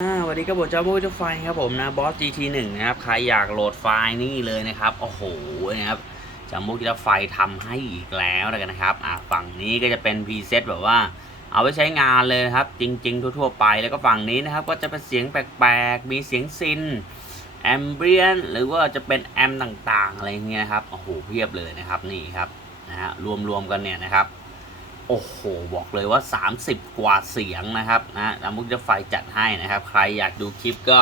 สวัสดีครับผมเจ้าโบเจ้าไฟครับผมนะบอส GT1 นะครับใครอยากโหลดไฟล์นี่เลยนะครับโอ้โหนะครับจามุกจะไฟทำให้อีกแล้วนะครับอ่าฝั่งนี้ก็จะเป็นพรีเซตแบบว่า เอาไว้ใช้งานเลยครับ จริง ๆ ทั่วๆไปแล้วก็ฝั่งนี้นะครับ ก็จะเป็นเสียงแปลกๆ มีเสียงซินแอมเบียนหรือว่าจะเป็นแอมต่างๆ อะไรเงี้ยครับโอ้โหเพียบเลยนะครับนี่ครับนะฮะรวมๆกันเนี่ยนะครับ โอ้โห บอกเลยว่า 30 กว่าเสียงนะครับนะยามุกจะไฟจัดให้นะครับ ใครอยากดูคลิปก็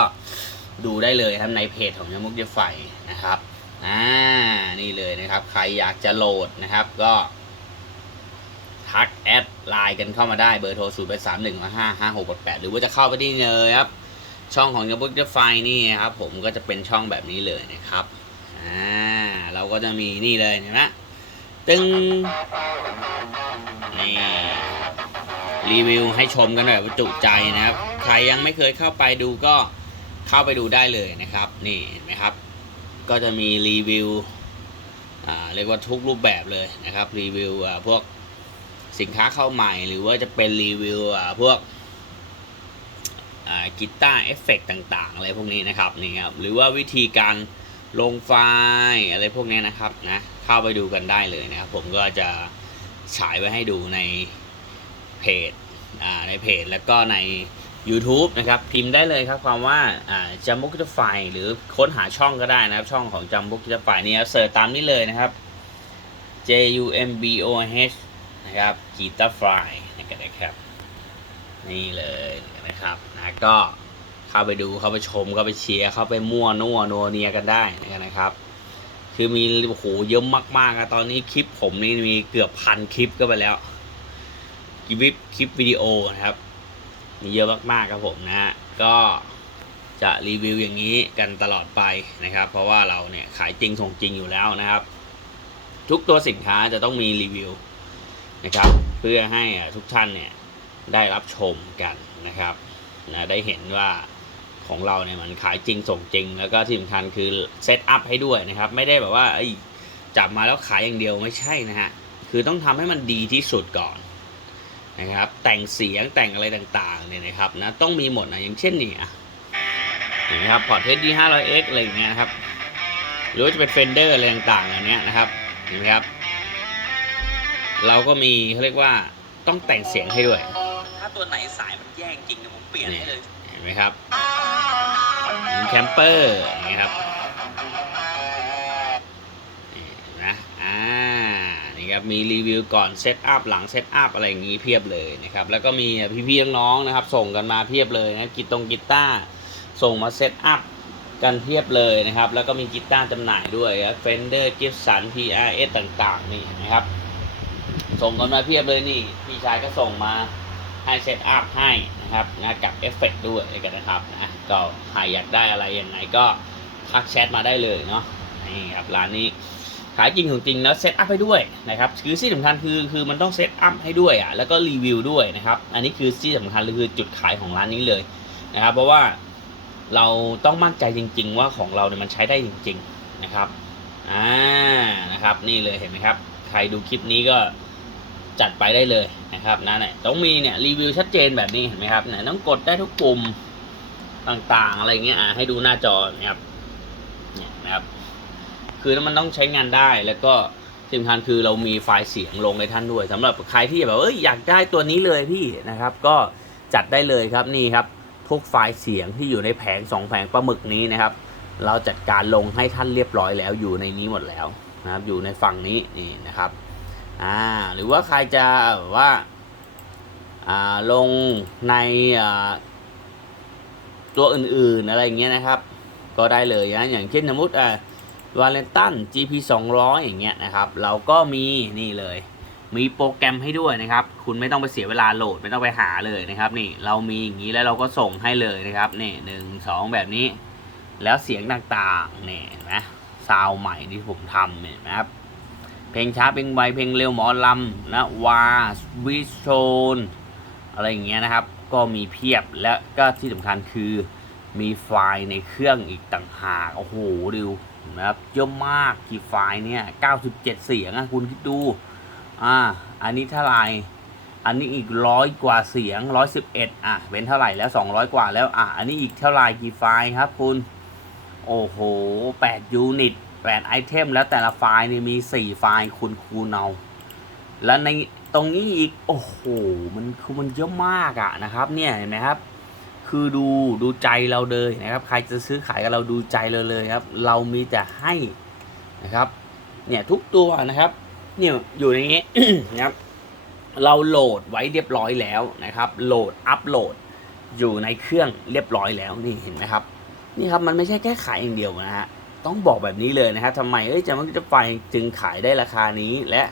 ดูได้เลยครับในเพจของยามุกจะไฟนะครับอ่านี่เลยนะครับ ใครอยากจะโหลดนะครับก็ทักแอดไลน์กันเข้ามาได้เบอร์โทรศูนย์แปดสามหนึ่งห้าห้าหกแปดหรือว่าจะเข้าไปที่เลยครับ ช่องของยามุกจะไฟนี่ครับ ผมก็จะเป็นช่องแบบนี้เลยนะครับอ่าเราก็จะมีนี่เลยเห็นไหมตึง นี่รีวิวให้ชมกันแบบว่าจุใจนะครับ ใครยังไม่เคยเข้าไปดูก็เข้าไปดูได้เลยนะครับ นี่เห็นไหมครับ ก็จะมีรีวิวเรียกว่าทุกรูปแบบเลยนะครับ รีวิวพวกสินค้าเข้าใหม่ หรือว่าจะเป็นรีวิวพวกกีตาร์เอฟเฟกต่างๆอะไรพวกนี้นะครับนี่ครับหรือว่าวิธีการลงไฟล์อะไรพวกนี้นะครับนะเข้าไปดูกันได้เลยนะครับ ผมก็จะ ฉายไว้ให้ดูในเพจอ่าในเพจแล้วก็ใน YouTube นะครับ พิมพ์ได้เลยครับความว่าอ่าจัมบุกจะไฟหรือค้นหาช่องก็ได้นะครับ ช่องของจัมบุกจะไฟนี่ครับเสิร์ชตามนี้เลยนะครับ J U M B O H นะครับกีตาร์ไฟนะครับ นี่เลยนะครับนะก็เข้าไปดูเข้าไปชมเข้าไปเชียร์เข้าไปมั่ว นัวนัวเนียกันได้นะครับ คือมีโอ้โหเยอะมากๆอะตอนนี้คลิปผมนี่มีเกือบพันคลิปก็ไปแล้วคลิปคลิปวิดีโอนะครับ มีเยอะมากๆครับผมนะฮะก็จะรีวิวอย่างนี้กันตลอดไปนะครับ เพราะว่าเราเนี่ยขายจริงส่งจริงอยู่แล้วนะครับ ทุกตัวสินค้าจะต้องมีรีวิวนะครับ เพื่อให้ทุกท่านเนี่ยได้รับชมกันนะครับนะได้เห็นว่า ของเราเนี่ยมันขายจริงส่งจริง แล้วก็ที่สำคัญคือเซตอัพให้ด้วยนะครับ ไม่ได้แบบว่าเอ้ยจับมาแล้วขายอย่างเดียวไม่ใช่นะฮะ คือต้องทำให้มันดีที่สุดก่อนนะครับ แต่งเสียงแต่งอะไรต่างๆเนี่ยนะครับนะต้องมีหมดนะอย่างเช่นนี่อะเห็นไหมครับพอร์ตเทสดี 500x อะไรอย่างเงี้ยนะครับ หรือว่าจะเป็นเฟนเดอร์อะไรต่างๆอันเนี้ยนะครับเห็นไหมครับ เราก็มีเขาเรียกว่าต้องแต่งเสียงให้ด้วย ถ้าตัวไหนสายมันแย่งจริงเนี่ยผมเปลี่ยนให้เลยเห็นไหมครับ แคมเปอร์อย่างเงี้ยครับนี่เห็นไหมอ่านี่ครับมีรีวิวก่อนเซตอัพหลังเซตอัพอะไรอย่างงี้เพียบเลยนะครับแล้วก็มีพี่ๆน้องๆนะครับ ส่งกันมาเพียบเลยนะกีตงกีตาร์ส่งมาเซตอัพกันเพียบเลยนะครับ แล้วก็มีกีตาร์จำหน่ายด้วยครับเฟนเดอร์กิฟสัน PRS ต่างๆ นี่นะครับ ส่งกันมาเพียบเลยนี่ พี่ชายก็ส่งมาให้เซตอัพให้ นะครับนะกับเอฟเฟกต์ด้วยกันนะครับนะก็ใครอยากได้อะไรยังไงก็ทักแชทมาได้เลยเนาะนี่ครับร้านนี้ขายจริงของจริงแล้วเซตอัพให้ด้วยนะครับคือที่สำคัญคือคือมันต้องเซตอัพให้ด้วยอะแล้วก็รีวิวด้วยนะครับอันนี้คือที่สำคัญเลยคือจุดขายของร้านนี้เลยนะครับ เพราะว่าเราต้องมั่นใจจริง ๆ ว่าของเราเนี่ยมันใช้ได้จริง ๆนะครับอ่านะครับนี่เลยเห็นไหมครับ ใครดูคลิปนี้ก็ จัดไปได้เลยนะครับนะเนี่ยต้องมีเนี่ยรีวิวชัดเจนแบบนี้เห็นไหมครับเนี่ยต้องกดได้ทุกปุ่มต่างๆ อะไรเงี้ยอะให้ดูหน้าจอนะครับเนี่ยนะครับ คือมันต้องใช้งานได้แล้วก็ที่สำคัญคือเรามีไฟล์เสียงลงให้ท่านด้วยสำหรับใครที่แบบเอ้ยอยากได้ตัวนี้เลยพี่นะครับ ก็จัดได้เลยครับนี่ครับพวกไฟล์เสียงที่อยู่ในแผงสองแผงปลาหมึกนี้นะครับ เราจัดการลงให้ท่านเรียบร้อยแล้วอยู่ในนี้หมดแล้วนะครับ อยู่ในฝั่งนี้นี่นะครับ อ่าหรือว่าใครจะแบบว่าอ่าลงในอ่าตัวอื่นๆอะไรเงี้ยนะครับ ก็ได้เลยนะอย่างเช่นสมมติอ่าวาเลนตัน GP 200 อย่างเงี้ยนะครับ เราก็มีนี่เลย มีโปรแกรมให้ด้วยนะครับ คุณไม่ต้องไปเสียเวลาโหลดไม่ต้องไปหาเลยนะครับ นี่เรามีอย่างนี้แล้วเราก็ส่งให้เลยนะครับนี่หนึ่งสองแบบนี้ แล้วเสียงต่างๆเนี่ยนะซาวใหม่ที่ผมทำเนี่ยนะครับ เพลงช้าเพลงไวเพลงเร็วหมอลำนะวาสวิโชนอะไรอย่างเงี้ยนะครับ ก็มีเพียบและก็ที่สำคัญคือมีไฟล์ในเครื่องอีกต่างหากโอ้โหดูนะครับเยอะมากกี่ไฟล์เนี่ย 97 เสียงอะคุณคิดดูอ่าอันนี้เท่าไหร่อันนี้อีกร้อยกว่าเสียงร้อยสิบเอ็ดอะเป็นเท่าไหร่แล้วสองร้อยกว่าแล้วอะอันนี้อีกเท่าไหร่กี่ไฟล์ครับคุณ โอ้โหแปดยูนิต แปดไอเทมแล้วแต่ละไฟล์นี่มีสี่ไฟล์คุณคูณเอาแล้วในตรงนี้อีก โอ้โห มันคือมันเยอะมากอะนะครับเนี่ยเห็นไหมครับ คือดูดูใจเราเลยนะครับ ใครจะซื้อขายกับเราดูใจเราเลยครับ เรามีแต่ให้นะครับเนี่ยทุกตัวนะครับเนี่ยอยู่ในนี้นะครับ เราโหลดไว้เรียบร้อยแล้วนะครับ โหลดอัปโหลดอยู่ในเครื่องเรียบร้อยแล้วนี่เห็นไหมครับ นี่ครับมันไม่ใช่แค่ขายอย่างเดียวนะฮะ ต้องบอกแบบนี้เลยนะครับทำไมเอ้ยจะมันจะไปจึงขายได้ราคานี้และ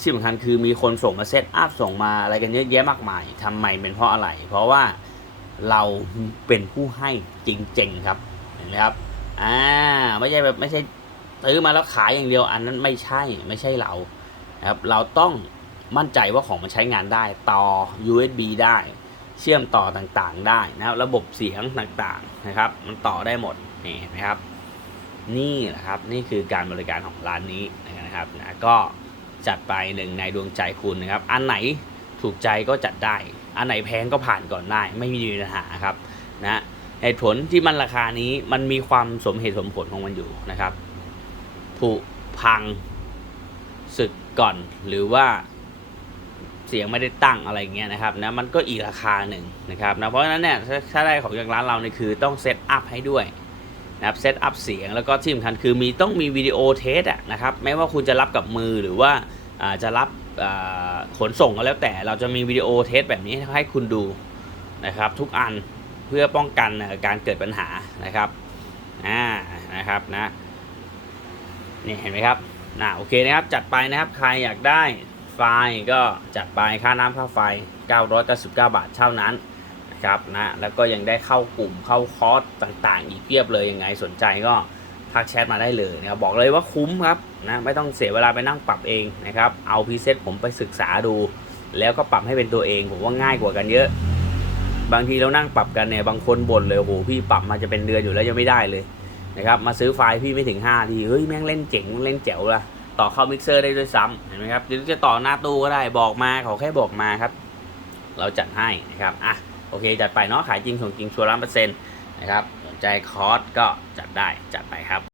ที่สำคัญคือมีคนส่งมาเซตอัพส่งมาอะไรกันเยอะแยะมากมายทำไมเป็นเพราะอะไร เพราะว่าเราเป็นผู้ให้จริง ๆ ครับเห็นไหมครับอ่าไม่ใช่แบบไม่ใช่ซื้อมาแล้วขายอย่างเดียว อันนั้นไม่ใช่ไม่ใช่เรานะครับเราต้องมั่นใจว่าของมันใช้งานได้ต่อ USB ได้ เชื่อมต่อต่างๆ ได้นะครับ ระบบเสียงต่างๆนะครับ มันต่อได้หมดนี่เห็นะครับ นี่แหละครับนี่คือการบริการของร้านนี้นะครับนะก็จัดไปหนึ่งในดวงใจคุณนะครับ อันไหนถูกใจก็จัดได้ อันไหนแพงก็ผ่านก่อนได้ ไม่มีปัญหาครับนะเหตุผลที่มันราคานี้มันมีความสมเหตุสมผลของมันอยู่นะครับผุพังศึกก่อนหรือว่าเสียงไม่ได้ตั้งอะไรเงี้ยนะครับนะมันก็อีกราคาหนึ่งนะครับนะเพราะฉะนั้นเนี่ยถ้าได้ของจากร้านเราเนี่ยคือต้องเซตอัพให้ด้วย นะครับเซตอัพเสียงแล้วก็ที่สำคัญคือมีต้องมีวิดีโอเทสอะนะครับไม่ว่าคุณจะรับกับมือหรือว่าจะรับขนส่งก็แล้วแต่เราจะมีวิดีโอเทสแบบนี้ให้คุณดูนะครับทุกอันเพื่อป้องกันการเกิดปัญหานะครับอ่านะครับนะนี่เห็นไหมครับน่าโอเคนะครับจัดไปนะครับใครอยากได้ไฟล์ก็จัดไปค่าน้ำค่าไฟ 999 บาทเท่านั้น นะครับนะแล้วก็ยังได้เข้ากลุ่มเข้าคอร์สต่างๆ อีกเพียบเลยยังไงสนใจก็ทักแชทมาได้เลยนะครับบอกเลยว่าคุ้มครับนะไม่ต้องเสียเวลาไปนั่งปรับเองนะครับเอาพรีเซตผมไปศึกษาดู แล้วก็ปรับให้เป็นตัวเองผมว่าง่ายกว่ากันเยอะ บางทีเรานั่งปรับกันเนี่ยบางคนบ่นเลยโอ้โหพี่ปรับมาจะเป็นเดือนอยู่แล้วยังไม่ได้เลยนะครับมาซื้อไฟล์พี่ไม่ถึง5ทีเฮ้ยแม่งเล่นเจ๋งเล่นแจ๋วละต่อเข้ามิกเซอร์ได้ด้วยซ้ำเห็นไหมครับหรือจะต่อหน้าตู้ก็ได้บอกมาขอแค่บอกมาครับ เราจัดให้นะครับอะ โอเค จัดไปเนาะขายจริงส่งจริงชัวร์ร้อยเปอร์เซ็นต์นะครับสนใจคอร์สก็จัดได้จัดไปครับ